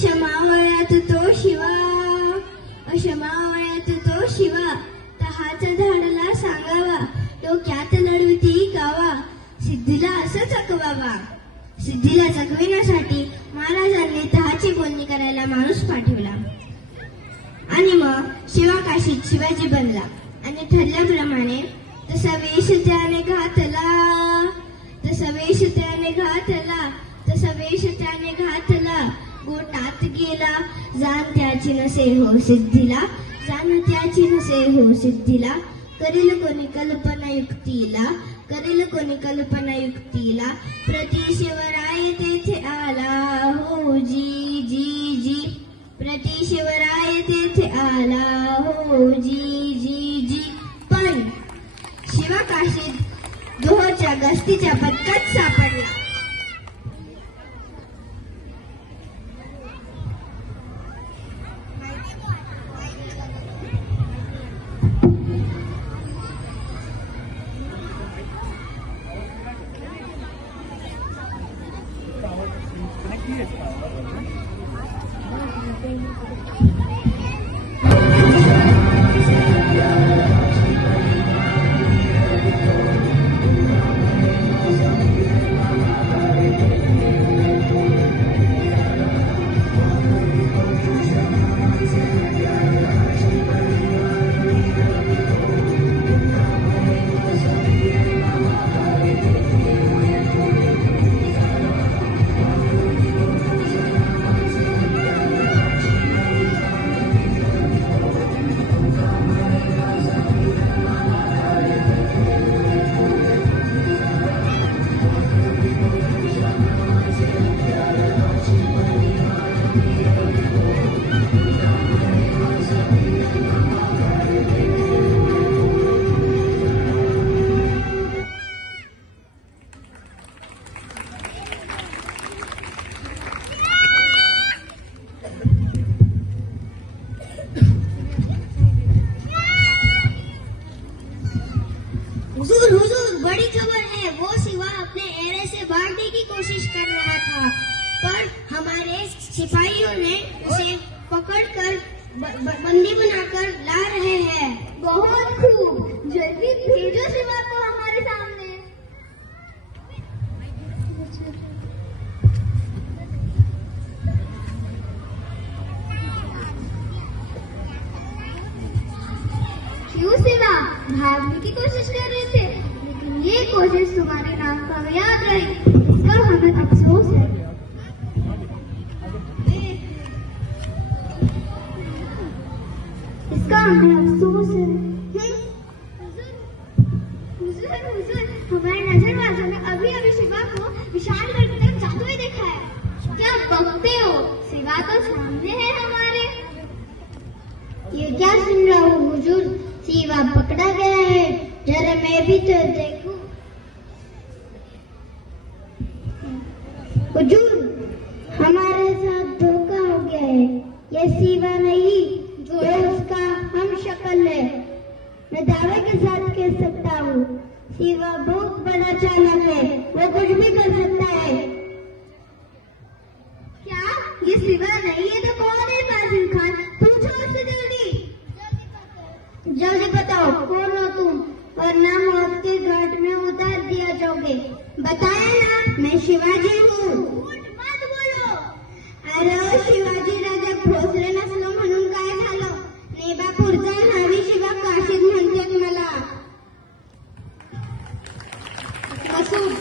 अशमावयात तो शिवा, अशमावयात तो शिवा, तहाचा झाडाला सांगावा, डोक्यात लढवती गावा, सिद्धीला असं चकवावा. सिद्धीला चकविण्यासाठी महाराजांनी तहाची बोलणी करायला माणूस पाठवला आणि मग शिवा काशीत शिवाजी बनला. आणि ठरल्याप्रमाणे तसा वेश त्याने घातला, तसा वेश त्याने घातला, तसा वेश त्याने घातला, गोटात गेला जाण त्याची नसे हो सिद्धीला, जाण त्याची नसे हो सिद्धीला. करील कोणी कल्पना युक्तीला, करील कोणी कल्पना युक्तीला, प्रति शिवराय तेथे आला हो जी जी जी, प्रति शिवराय तेथे आला हो जी जी जी. पण शिवा काशीत दोहोच्या गस्तीच्या पथकात सापडला. बड़ी खबर है, वो शिवा अपने एरे से भागने की कोशिश कर रहा था, पर हमारे सिपाहियों ने उसे पकड़कर बंदी बनाकर ला रहे हैं. बहुत खूब, जल्दी भेजो शिवा को हमारे सामने. क्यों शिवा, भागने की कोशिश कर रहे थे, लेकिन ये कोशिश तुम्हारी नाकामयाब रही, इसका हमें अफसोस है. इसका हमें अफसोस है. हुजूर, हमारे नजरबाजों ने अभी अभी शिवा को विशाल गढ़ की तरफ जाते हुए देखा है. क्या बकते हो, शिवा तो सामने है हमारे. ये क्या सुन रहा हूँ हुजूर, शिवा पकड़ा गया है, जरा मैं भी तो देखूं. हुजूर, हमारे साथ धोखा हो गया है, ये शिवा नहीं, ये उसका हम शक्ल है. मैं दावे के साथ कह सकता हूँ, शिवा बहुत बड़ा चालाक है, वो कुछ भी कर सकता है. क्या ये शिवा नहीं है तो कौन है फाजिल खान? पूछो उससे जल्दी. जल्दी बताओ कौन हो तुम, वरना मौत के घाट में उतार दिया जाओगे. बताया ना, मैं शिवाजी हूँ. मत बोलो. अरे शिवाजी राजा भोसले नसलो म्हणून काय झालं, नेबापूरचा न्हावी शिवा काशीत म्हणतात मला. मसूद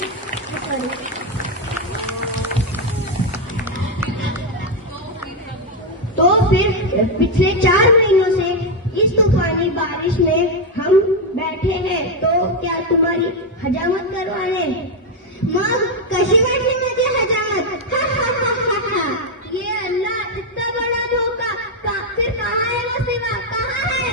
तो फिर पिछले 4 महीनों से इस तूफानी बारिश में हम बैठे हैं, तो क्या तुम्हारी हजामत करवा लें? मग कशी वाटली माझी हजामत? हा हा हा हा हा. ये अल्लाह, इतना बड़ा धोखा, फिर कहाँ है वो शिवा, कहाँ है?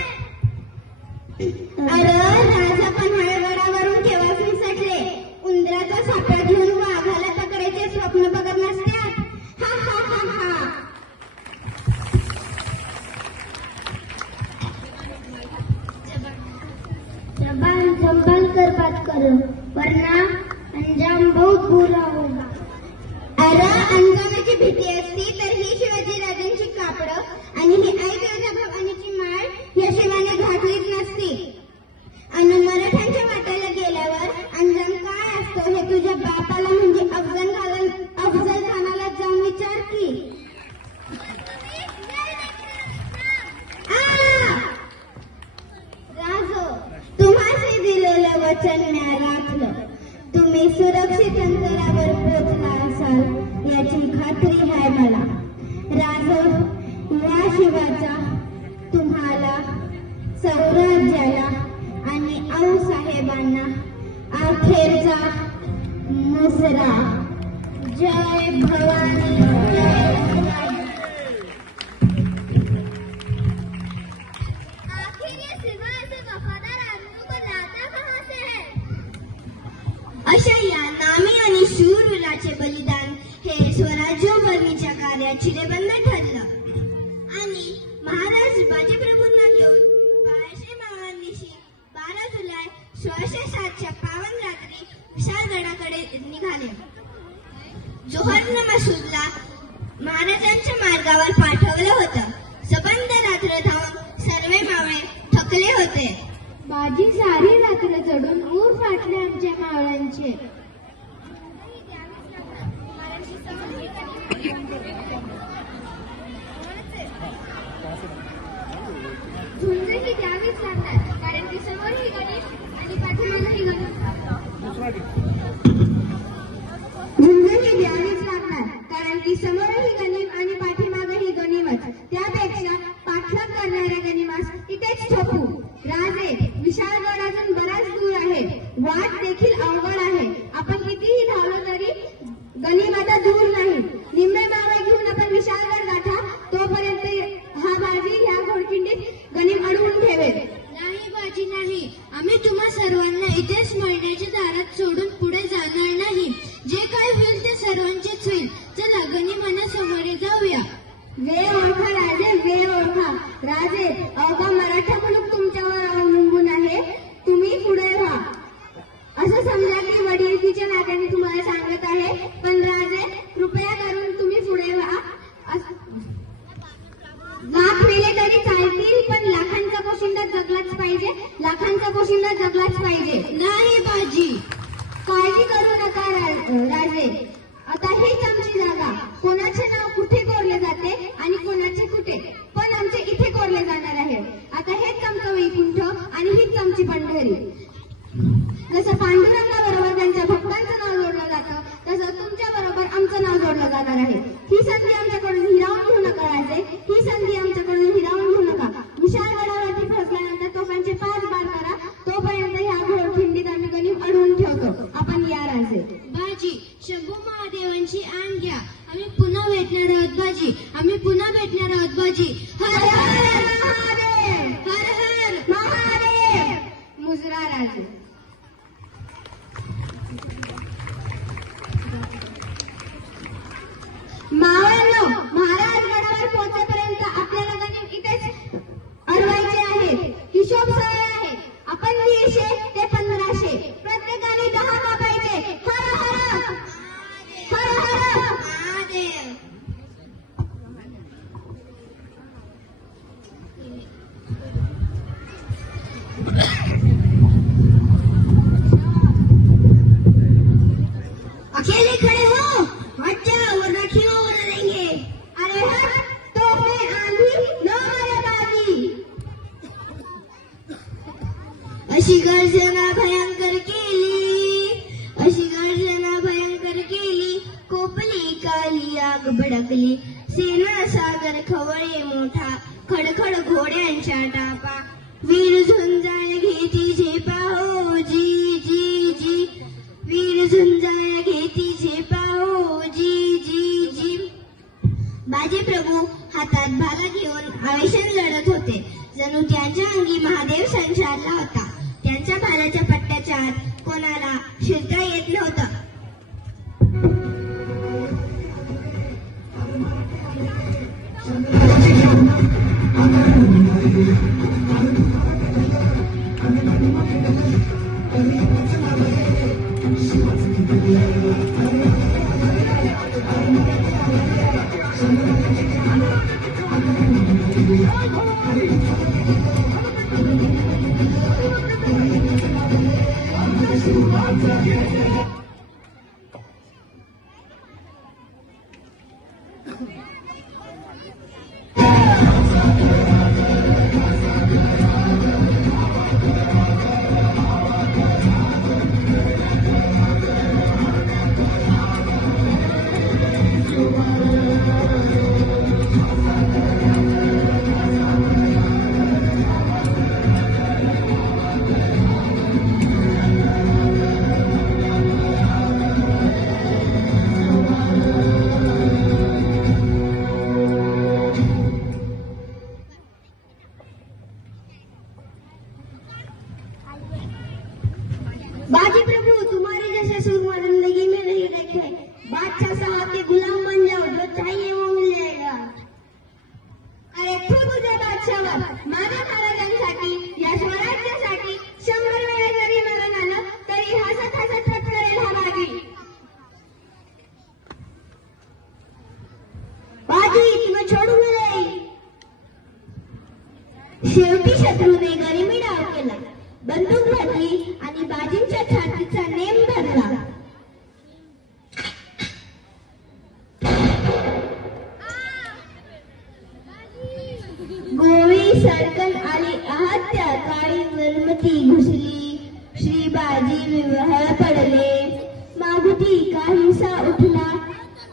अरे राजा पन्हाळगडावरून केव्हाच निसटले, उंदराचा सापळा घेऊन वाघाला पकडायचे स्वप्न बघत नसत्यात. हा हा हा हा. जबान संभाल कर बात करो, वरना अंजाम बहुत बुरा होगा. अरे अंजामाची भीती असती तर ही शिवाजी वचन म्या राखलं. तुम्ही सुरक्षित अंतरावर पोहोचला असाल याची खात्री आहे मला. राघव या शिवाचा तुम्हाला, सौराज्याला आणि आऊसाहेबांना अखेरचा मुजरा. जय भवानी, जय भवानी. आखिर ये सिवा ऐसे वफादार आदमी को लाता कहां से है? अशा या नामी आणि शूरवीराचे बलिदान हे स्वराज्योभरणीच्या कार्यात शिरेबंद ठरलं आणि महाराज बाजीप्रभूंना घेऊन 1292 12 जुलै 1607 पावन रात्री विशाळगडाकडे निघाले. जोहरनं मसूदला महाराजांच्या मार्गावर पाठवलं होतं. सबंध रात्र धावून सर्व मावळे थकले होते. बाजी सारी रात्र चढून ऊर फाटले आमच्या मावळ्यांचे. झुंजही द्यावीच लागणार, कारण की समोर ही गणित आणि पाठीमागे ही गणित. झुंजही द्यावीच लागणार, कारण की समोरही गणित आणि पाठीमागही गणिमच. त्यापेक्षा पाठलाग करणाऱ्या गणिमास इथेच ठोकू. राजे, विशाळगड अजून बराच दूर आहे. वाट देखील अवघड आहे. आपण कितीही धावलो तरी गणिम आता दूर नाही. निम्मे मावळे घेऊन आपण विशाळगड गाठा. तोपर्यंत हा बाजी ह्या घोडखिंडीत गणिम अडवून ठेवेल. नाही बाजी नाही, आम्ही तुम्हा सर्वांना इथेच मळण्याच्या दारात सोडून पुढे जाणार नाही. जे काय होईल ते सर्वांचेच होईल. चला गनिमाना समोरे जाऊया. वेळ ओळखा राजे, वेळ ओळखा. राजे, अवघा मराठा मुलूक तुमच्यावर अवलंबून आहे. तुम्ही पुढे व्हा. असं समजा की वडिलकीच्या नात्याने तुम्हाला सांगत आहे. पण राजे, कृपया करून तुम्ही पुढे व्हा. लाख मेले तरी चालतील, पण लाखांचा पोशिंदा जगलाच पाहिजे. लाखांचा पोशिंदा जगलाच पाहिजे. नाही बाजी, काळजी करू नका राजे. आता हीच आमची जागा. कोणाचे नाव कुठे कोरले जाते आणि कोणाचे कुठे, पण आमचे इथे कोरले जाणार आहे. आता हेच आमचं वैकुंठ आणि हीच आमची पंढरी. जसं पांडुरंगाबरोबर त्यांच्या भक्तांचं नाव जोडलं जातं, तसं तुमच्या बरोबर आमचं नाव जोडलं जाणार आहे. ही संधी आमच्याकडून हिरावून घेऊ नका राजे. ही संधी आमच्याकडून हिरावून घेऊ नका. विशाळगडावरती पोहोचल्यानंतर तोफांचे 5 बार करा. तोपर्यंत ह्या घोडखिंडीत आम्ही गणिम अडवून ठेवतो. आपण या राजे. बाजी, शंभू महादेवांची आण घ्या. आम्ही पुन्हा भेटणार आहोत बाजी. आम्ही पुन्हा भेटणार आहोत बाजी. हर हर महादेव, हर हर महादेव. मुजरा राजे. मावळ्यांनो, महाराज गडावर पोहोचेपर्यंत आपल्याला गणिम इथेच अडवायचे आहेत. हिशोब सरळ आहे. आपण 200 ते 1500, प्रत्येकाने 10 कापायचे. हर हर हर हर महादेव. अकेले खड़े हो, हट जाओ वरना क्यों उड़ेंगे. अरे हट, तोफे आंधी नो मारे बाजी. अशी गर्जना भयंकर केली, अशी गर्जना भयंकर केली. कोपली काली आग भडकली. सेना सागर खवळे मोठा, खडखड घोड्यांच्या टापा. वीर झुंजाळ घेती झेपा हो जी जी जी. वीर झुंजाळ घेती झेपा हो जी जी जी. बाजीप्रभू हातात भाला घेऊन आवेशाने लढत होते. जणू त्यांच्या अंगी महादेव संचारला होता. त्यांच्या भाल्याच्या पट्ट्याच्या आत कोणाला शिरता येत नव्हतं. छोडून गेले. शेवटी शत्रूने गरिमी डाव केला, बंदूक भरली आणि बाजींच्या छातीचा नेम धरला. गोळी सरकन आली आहत्या काळी वरमती घुसली. श्री बाजी विव्हळ पडले, मागुती काहीसा उठला,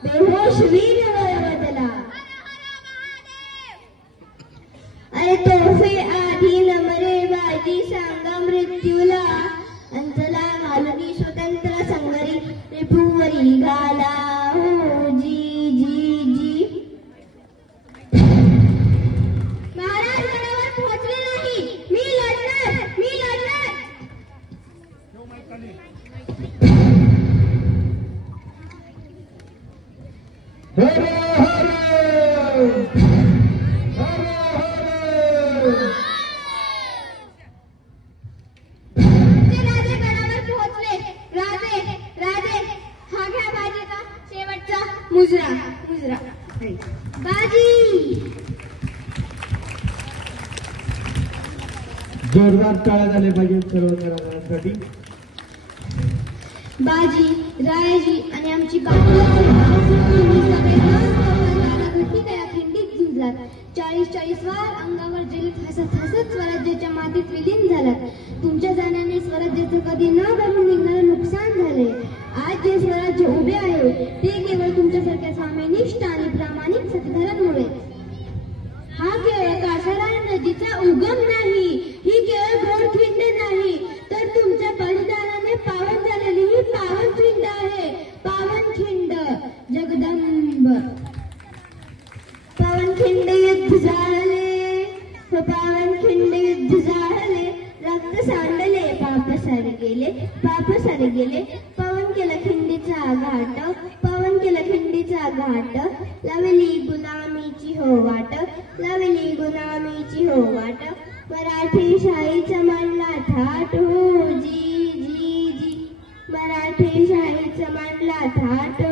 बेहोश वीर वळवटला. अरे तोफे आधी नमरे बाजी सांगा मृत्यूला, अंतला घालुनी स्वतंत्र संगरी रिपुवरी घाला. हो जी जी जी. महाराज गडावर पोहोचले नाही, मी लढणार, मी लढणार. ते राजे गडावर पोहोचले. राजे राजे हा घ्या बाजीचा शेवटचा मुजरा मुजरा. बाजी. जोरदार टाळ्या झाले पाहिजे सर्व जणांसाठी. बाजी रायाजी आणि आमची खिंडीत झुंजलात. 40 वार अंगावर जलीत हसत हसत स्वराज्याच्या मातीत विलीन झालात. तुमच्या जाण्याने स्वराज्याचं कधी न भरून निघणारं नुकसान झाले. आज जे स्वराज्य उभे आहे ते केवळ तुमच्यासारख्या स्वामीनिष्ठ आणि प्रामाणिक सतधरांमुळे. हा केवळ कासारा नदीचा उगम नाही, ही केवळ घोडखिंड नाही, तर तुमच्या बलिदानाने पावन झालेली ही पावनखिंड आहे. पावनखिंड जगदंब. पावनखिंड युद्ध झाले, पावनखिंड युद्ध झाले, रक्त सांडले, पाप सारे गेले, पाप सारे गेले. पवन केला खिंडीचा घाट, पवन केला खिंडीचा घाट, लावली गुलामीची हो वाट, लावली गुलामीची हो वाट. मराठी शाहीचा मांडला थाट. हो जी जी जी. मराठी शाहीचा मांडला थाट.